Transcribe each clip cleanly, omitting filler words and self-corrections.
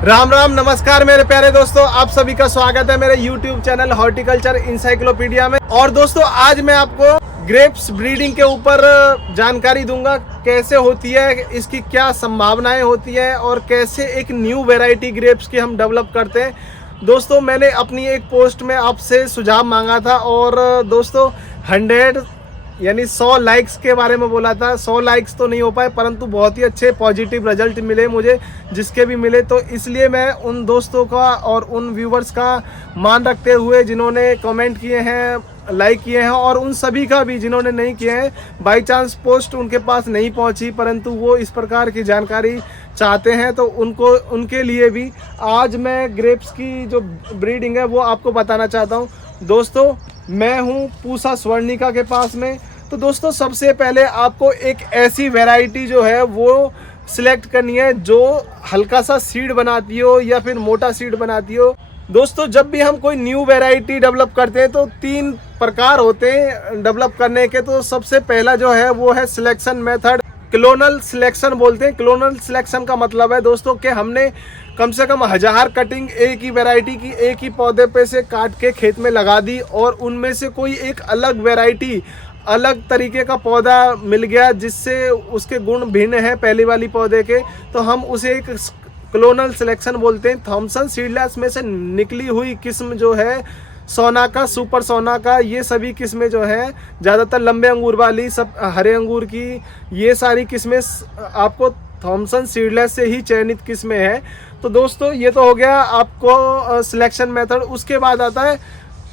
राम राम नमस्कार मेरे प्यारे दोस्तों, आप सभी का स्वागत है मेरे YouTube चैनल हॉर्टिकल्चर इंसाइक्लोपीडिया में। और दोस्तों आज मैं आपको ग्रेप्स ब्रीडिंग के ऊपर जानकारी दूंगा, कैसे होती है, इसकी क्या संभावनाएं होती है और कैसे एक न्यू वैरायटी ग्रेप्स की हम डेवलप करते हैं। दोस्तों मैंने अपनी एक पोस्ट में आपसे सुझाव मांगा था और दोस्तों 100 यानी 100 लाइक्स के बारे में बोला था। 100 लाइक्स तो नहीं हो पाए, परंतु बहुत ही अच्छे पॉजिटिव रिजल्ट मिले मुझे, जिसके भी मिले। तो इसलिए मैं उन दोस्तों का और उन व्यूवर्स का मान रखते हुए जिन्होंने कमेंट किए हैं, लाइक किए हैं, और उन सभी का भी जिन्होंने नहीं किए हैं, बाई चांस पोस्ट उनके पास नहीं पहुंची परंतु वो इस प्रकार की जानकारी चाहते हैं, तो उनके लिए भी आज मैं ग्रेप्स की जो ब्रीडिंग है वो आपको बताना चाहता हूँ। दोस्तों मैं हूँ पूसा स्वर्णिका के पास में। तो दोस्तों सबसे पहले आपको एक ऐसी वैरायटी जो है वो सिलेक्ट करनी है जो हल्का सा सीड बनाती हो या फिर मोटा सीड बनाती हो। दोस्तों जब भी हम कोई न्यू वैरायटी डेवलप करते हैं तो 3 प्रकार होते हैं डेवलप करने के। तो सबसे पहला जो है वो है सिलेक्शन मेथड, क्लोनल सिलेक्शन बोलते हैं। क्लोनल सिलेक्शन का मतलब है दोस्तों कि हमने कम से कम 1000 कटिंग एक ही वैरायटी की एक ही पौधे पे से काट के खेत में लगा दी और उनमें से कोई एक अलग वैरायटी, अलग तरीके का पौधा मिल गया जिससे उसके गुण भिन्न है पहली वाली पौधे के, तो हम उसे एक क्लोनल सिलेक्शन बोलते हैं। थॉमसन सीडलेस में से निकली हुई किस्म जो है सोनाका, सुपर सोनाका, ये सभी किस्में जो हैं ज़्यादातर लंबे अंगूर वाली, सब हरे अंगूर की, ये सारी किस्में आपको थॉमसन सीडलेस से ही चयनित किस्में हैं। तो दोस्तों ये तो हो गया आपको सिलेक्शन मेथड। उसके बाद आता है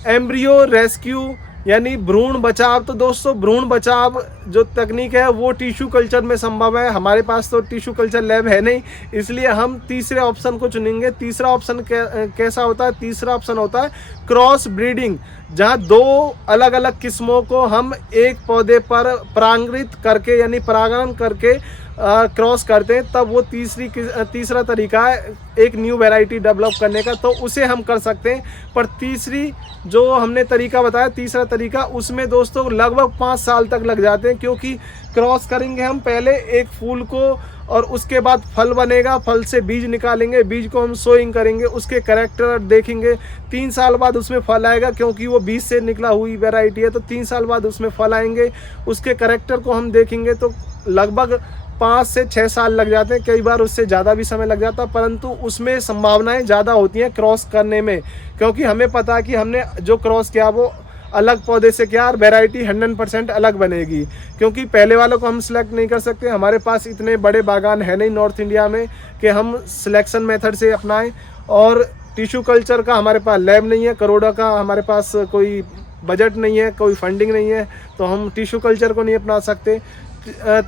एम्ब्रियो रेस्क्यू यानी भ्रूण बचाव। तो दोस्तों भ्रूण बचाव जो तकनीक है वो टिश्यू कल्चर में संभव है। हमारे पास तो टिश्यू कल्चर लैब है नहीं, इसलिए हम तीसरे ऑप्शन को चुनेंगे। तीसरा ऑप्शन कैसा होता है? तीसरा ऑप्शन होता है क्रॉस ब्रीडिंग, जहां 2 अलग अलग किस्मों को हम एक पौधे पर परागृत करके यानी परागण करके क्रॉस करते हैं, तब वो तीसरा तरीका है एक न्यू वैरायटी डेवलप करने का, तो उसे हम कर सकते हैं। पर तीसरी जो हमने तरीका बताया, तीसरा तरीका, उसमें दोस्तों लगभग 5 साल तक लग जाते हैं, क्योंकि क्रॉस करेंगे हम पहले एक फूल को और उसके बाद फल बनेगा, फल से बीज निकालेंगे, बीज को हम सोइंग करेंगे, उसके कैरेक्टर देखेंगे। 3 साल बाद उसमें फल आएगा, क्योंकि वो बीज से निकला हुई वैरायटी है, तो 3 साल बाद उसमें फल आएंगे, उसके कैरेक्टर को हम देखेंगे। तो लगभग 5 से 6 साल लग जाते हैं, कई बार उससे ज़्यादा भी समय लग जाता है, परंतु उसमें संभावनाएं ज़्यादा होती हैं क्रॉस करने में, क्योंकि हमें पता है कि हमने जो क्रॉस किया वो अलग पौधे से किया और वैरायटी 100% अलग बनेगी। क्योंकि पहले वालों को हम सिलेक्ट नहीं कर सकते, हमारे पास इतने बड़े बागान है नहीं नॉर्थ इंडिया में कि हम सिलेक्शन मेथड से अपनाएं, और टिश्यू कल्चर का हमारे पास लैब नहीं है, करोड़ों का हमारे पास कोई बजट नहीं है, कोई फंडिंग नहीं है, तो हम टिश्यू कल्चर को नहीं अपना सकते।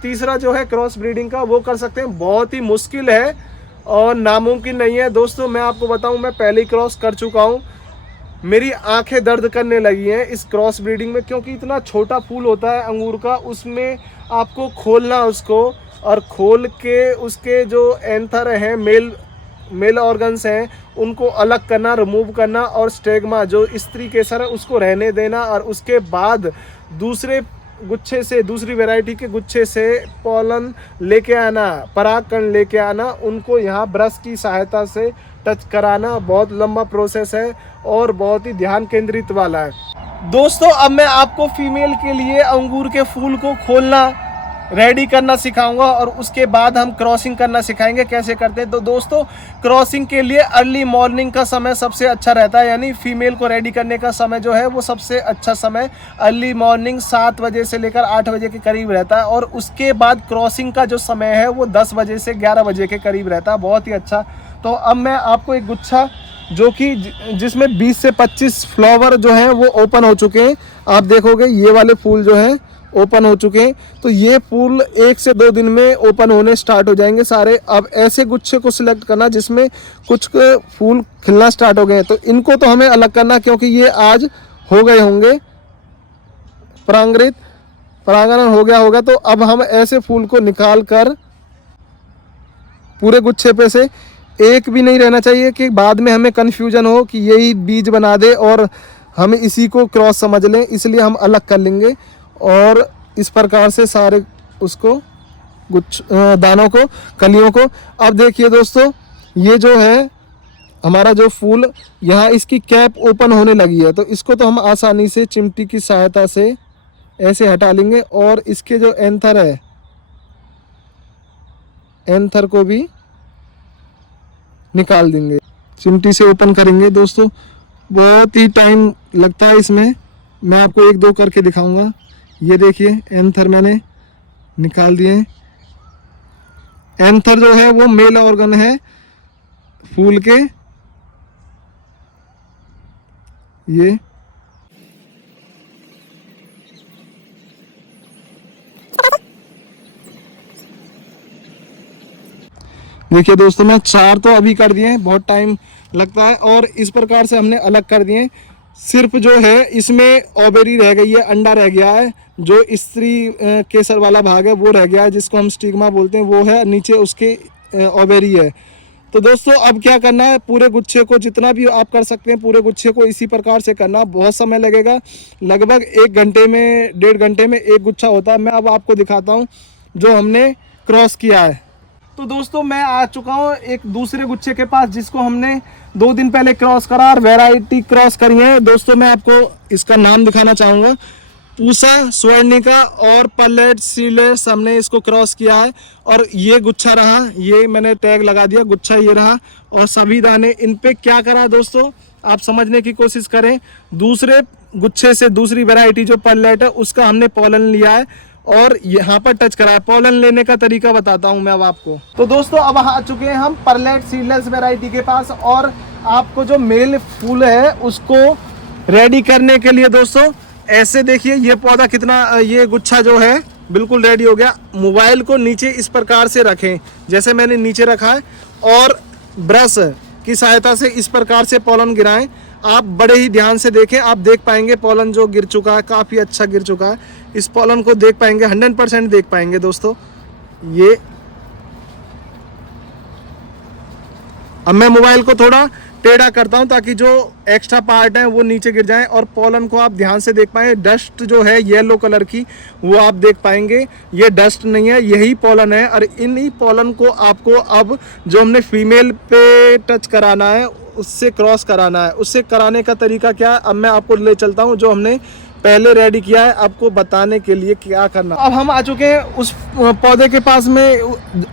तीसरा जो है क्रॉस ब्रीडिंग का, वो कर सकते हैं। बहुत ही मुश्किल है और नामुमकिन नहीं है। दोस्तों मैं आपको बताऊं, मैं पहले ही क्रॉस कर चुका हूं, मेरी आंखें दर्द करने लगी हैं इस क्रॉस ब्रीडिंग में, क्योंकि इतना छोटा फूल होता है अंगूर का, उसमें आपको खोलना उसको, और खोल के उसके जो एंथर हैं, मेल ऑर्गन्स हैं, उनको अलग करना, रिमूव करना, और स्टेगमा जो स्त्री केसर है उसको रहने देना, और उसके बाद दूसरे गुच्छे से, दूसरी वैरायटी के गुच्छे से पॉलन लेके आना, परागकण लेके आना, उनको यहाँ ब्रश की सहायता से टच कराना। बहुत लंबा प्रोसेस है और बहुत ही ध्यान केंद्रित वाला है। दोस्तों अब मैं आपको फीमेल के लिए अंगूर के फूल को खोलना, रेडी करना सिखाऊंगा, और उसके बाद हम क्रॉसिंग करना सिखाएंगे कैसे करते हैं। तो दोस्तों क्रॉसिंग के लिए अर्ली मॉर्निंग का समय सबसे अच्छा रहता है, यानी फीमेल को रेडी करने का समय जो है वो सबसे अच्छा समय अर्ली मॉर्निंग 7 बजे से लेकर 8 बजे के करीब रहता है, और उसके बाद क्रॉसिंग का जो समय है वो 10 बजे से 11 बजे के करीब रहता है, बहुत ही अच्छा। तो अब मैं आपको एक गुच्छा जो कि जिसमें 20 से 25 फ्लावर जो हैं वो ओपन हो चुके हैं, आप देखोगे ये वाले फूल जो हैं ओपन हो चुके हैं, तो ये फूल 1 से 2 दिन में ओपन होने स्टार्ट हो जाएंगे सारे। अब ऐसे गुच्छे को सिलेक्ट करना जिसमें कुछ फूल खिलना स्टार्ट हो गए हैं, तो इनको तो हमें अलग करना, क्योंकि ये आज हो गए होंगे परागण हो गया होगा। तो अब हम ऐसे फूल को निकाल कर पूरे गुच्छे पे से एक भी नहीं रहना चाहिए कि बाद में हमें कन्फ्यूजन हो कि यही बीज बना दे और हम इसी को क्रॉस समझ लें, इसलिए हम अलग कर लेंगे। और इस प्रकार से सारे उसको दानों को, कलियों को। अब देखिए दोस्तों, ये जो है हमारा जो फूल, यहाँ इसकी कैप ओपन होने लगी है, तो इसको तो हम आसानी से चिमटी की सहायता से ऐसे हटा लेंगे और इसके जो एंथर है, एंथर को भी निकाल देंगे। चिमटी से ओपन करेंगे दोस्तों, बहुत ही टाइम लगता है इसमें, मैं आपको एक दो करके दिखाऊंगा। ये देखिए एंथर मैंने निकाल दिए। एंथर जो है वो मेल ऑर्गन है फूल के। ये देखिए दोस्तों, मैं 4 तो अभी कर दिए हैं, बहुत टाइम लगता है, और इस प्रकार से हमने अलग कर दिए। सिर्फ जो है इसमें ओवेरी रह गई है, अंडा रह गया है, जो स्त्री केसर वाला भाग है वो रह गया है, जिसको हम स्टिग्मा बोलते हैं, वो है, नीचे उसके ओवेरी है। तो दोस्तों अब क्या करना है, पूरे गुच्छे को जितना भी आप कर सकते हैं पूरे गुच्छे को इसी प्रकार से करना। बहुत समय लगेगा, लगभग 1 घंटे में 1.5 घंटे में एक गुच्छा होता है। मैं अब आपको दिखाता हूँ जो हमने क्रॉस किया है। तो दोस्तों मैं आ चुका हूँ एक दूसरे गुच्छे के पास, जिसको हमने 2 दिन पहले क्रॉस करा और वैरायटी क्रॉस करी है। दोस्तों मैं आपको इसका नाम दिखाना चाहूँगा, पूसा स्वर्णिका और पर्लेट सीलेट्स हमने इसको क्रॉस किया है। और ये गुच्छा रहा, ये मैंने टैग लगा दिया, गुच्छा ये रहा, और सभी दाने इन पे क्या करा दोस्तों आप समझने की कोशिश करें। दूसरे गुच्छे से दूसरी वैरायटी जो पर्लेट है उसका हमने पॉलन लिया है और यहाँ पर टच करा है। पॉलन लेने का तरीका बताता हूँ मैं अब आपको। तो दोस्तों अब आ चुके हैं हम पर्लेट सीडलेस वैरायटी के पास, और आपको जो मेल फूल है उसको रेडी करने के लिए दोस्तों ऐसे देखिए, ये पौधा कितना, ये गुच्छा जो है बिल्कुल रेडी हो गया। मोबाइल को नीचे इस प्रकार से रखें जैसे मैंने नीचे रखा है, और ब्रश की सहायता से इस प्रकार से पॉलन गिराएं। आप बड़े ही ध्यान से देखें, आप देख पाएंगे पॉलन जो गिर चुका है, काफ़ी अच्छा गिर चुका है। इस पॉलन को देख पाएंगे, 100% देख पाएंगे दोस्तों। ये अब मैं मोबाइल को थोड़ा टेढ़ा करता हूं ताकि जो एक्स्ट्रा पार्ट है वो नीचे गिर जाए, और पॉलन को आप ध्यान से देख पाएं। डस्ट जो है येलो कलर की वो आप देख पाएंगे, ये डस्ट नहीं है, यही पॉलन है। और इन्हीं पॉलन को आपको अब जो हमने फीमेल पे टच कराना है उससे क्रॉस कराना है। उससे कराने का तरीका क्या है अब मैं आपको ले चलता हूँ, जो हमने पहले रेडी किया है आपको बताने के लिए क्या करना। अब हम आ चुके हैं उस पौधे के पास में,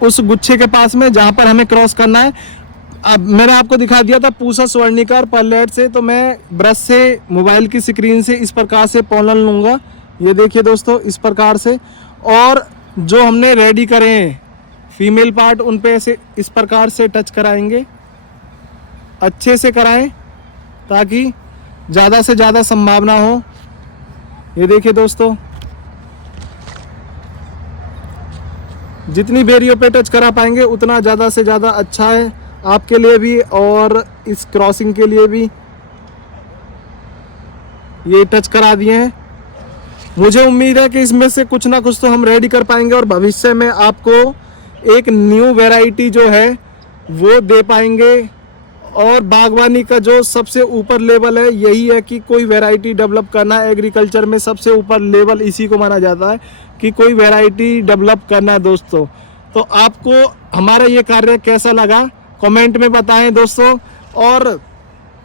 उस गुच्छे के पास में जहाँ पर हमें क्रॉस करना है। अब मैंने आपको दिखा दिया था पूसा स्वर्णिका और पर्लेट से, तो मैं ब्रश से मोबाइल की स्क्रीन से इस प्रकार से पॉलन लूँगा। ये देखिए दोस्तों इस प्रकार से, और जो हमने रेडी करे हैं फीमेल पार्ट उन पे ऐसे इस प्रकार से टच कराएंगे, अच्छे से कराएं ताकि ज़्यादा से ज़्यादा संभावना हो। ये देखिए दोस्तों, जितनी बेरियों पे टच करा पाएंगे उतना ज़्यादा से ज़्यादा अच्छा है आपके लिए भी और इस क्रॉसिंग के लिए भी। ये टच करा दिए हैं, मुझे उम्मीद है कि इसमें से कुछ ना कुछ तो हम रेडी कर पाएंगे और भविष्य में आपको एक न्यू वैरायटी जो है वो दे पाएंगे। और बागवानी का जो सबसे ऊपर लेवल है यही है कि कोई वैरायटी डेवलप करना है। एग्रीकल्चर में सबसे ऊपर लेवल इसी को माना जाता है कि कोई वैरायटी डेवलप करना है दोस्तों। तो आपको हमारा ये कार्य कैसा लगा कमेंट में बताएं दोस्तों। और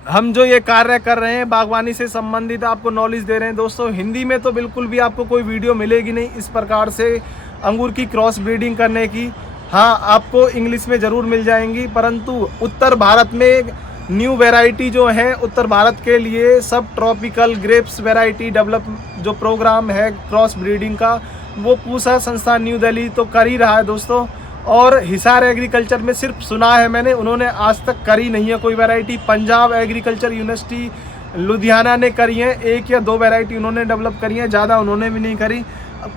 हम जो ये कार्य कर रहे हैं बागवानी से संबंधित आपको नॉलेज दे रहे हैं दोस्तों, हिंदी में तो बिल्कुल भी आपको कोई वीडियो मिलेगी नहीं इस प्रकार से अंगूर की क्रॉस ब्रीडिंग करने की। हाँ, आपको इंग्लिश में ज़रूर मिल जाएंगी, परंतु उत्तर भारत में न्यू वैरायटी जो है उत्तर भारत के लिए सब ट्रॉपिकल ग्रेप्स वैरायटी डेवलप जो प्रोग्राम है क्रॉस ब्रीडिंग का, वो पूसा संस्थान न्यू दिल्ली तो कर ही रहा है दोस्तों। और हिसार एग्रीकल्चर में सिर्फ सुना है मैंने, उन्होंने आज तक करी नहीं है कोई variety. Punjab agriculture university Ludhiana ने करी है, 1 या 2 वैरायटी उन्होंने डेवलप करी है, ज़्यादा उन्होंने भी नहीं करी।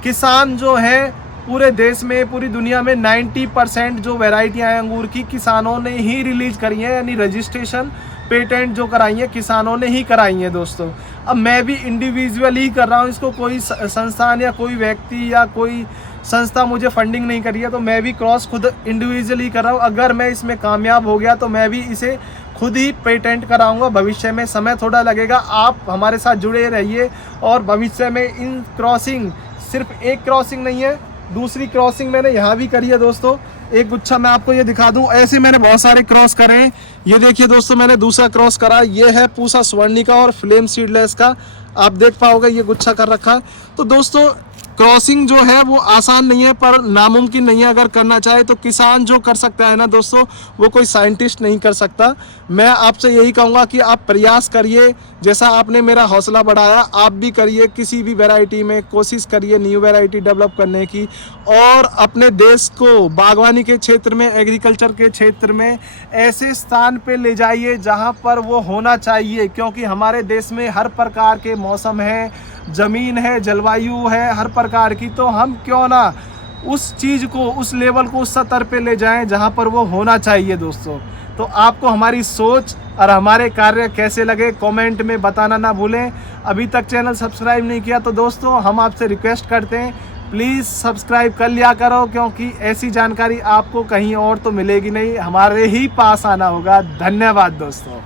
किसान जो है पूरे देश में पूरी दुनिया में 90% जो वैरायटियाँ हैं अंगूर की किसानों ने ही रिलीज करी हैं, यानी रजिस्ट्रेशन पेटेंट जो कराई है किसानों ने ही कराई है दोस्तों। अब मैं भी इंडिविजुअल ही कर रहा हूँ इसको, कोई संस्थान या कोई व्यक्ति या कोई संस्था मुझे फंडिंग नहीं करी है, तो मैं भी क्रॉस खुद इंडिविजुअली कर रहा हूँ। अगर मैं इसमें कामयाब हो गया तो मैं भी इसे खुद ही पेटेंट कराऊंगा। भविष्य में समय थोड़ा लगेगा, आप हमारे साथ जुड़े रहिए। और भविष्य में इन क्रॉसिंग, सिर्फ एक क्रॉसिंग नहीं है, दूसरी क्रॉसिंग मैंने यहाँ भी करी है दोस्तों। एक गुच्छा मैं आपको ये दिखा दूं, ऐसे मैंने बहुत सारे क्रॉस करे हैं। ये देखिए दोस्तों, मैंने दूसरा क्रॉस करा, ये है पूसा स्वर्णिका और फ्लेम सीडलेस का, आप देख पाओगे ये गुच्छा कर रखा है। तो दोस्तों क्रॉसिंग जो है वो आसान नहीं है, पर नामुमकिन नहीं है। अगर करना चाहे तो किसान जो कर सकता है ना दोस्तों, वो कोई साइंटिस्ट नहीं कर सकता। मैं आपसे यही कहूँगा कि आप प्रयास करिए, जैसा आपने मेरा हौसला बढ़ाया आप भी करिए, किसी भी वैरायटी में कोशिश करिए न्यू वैरायटी डेवलप करने की, और अपने देश को बागवानी के क्षेत्र में, एग्रीकल्चर के क्षेत्र में ऐसे स्थान पे ले जाइए जहाँ पर वो होना चाहिए। क्योंकि हमारे देश में हर प्रकार के मौसम है, ज़मीन है, जलवायु है हर प्रकार की, तो हम क्यों ना उस चीज़ को, उस लेवल को, उस स्तर पे ले जाएं जहाँ पर वो होना चाहिए दोस्तों। तो आपको हमारी सोच और हमारे कार्य कैसे लगे कमेंट में बताना ना भूलें। अभी तक चैनल सब्सक्राइब नहीं किया तो दोस्तों हम आपसे रिक्वेस्ट करते हैं प्लीज़ सब्सक्राइब कर लिया करो, क्योंकि ऐसी जानकारी आपको कहीं और तो मिलेगी नहीं, हमारे ही पास आना होगा। धन्यवाद दोस्तों।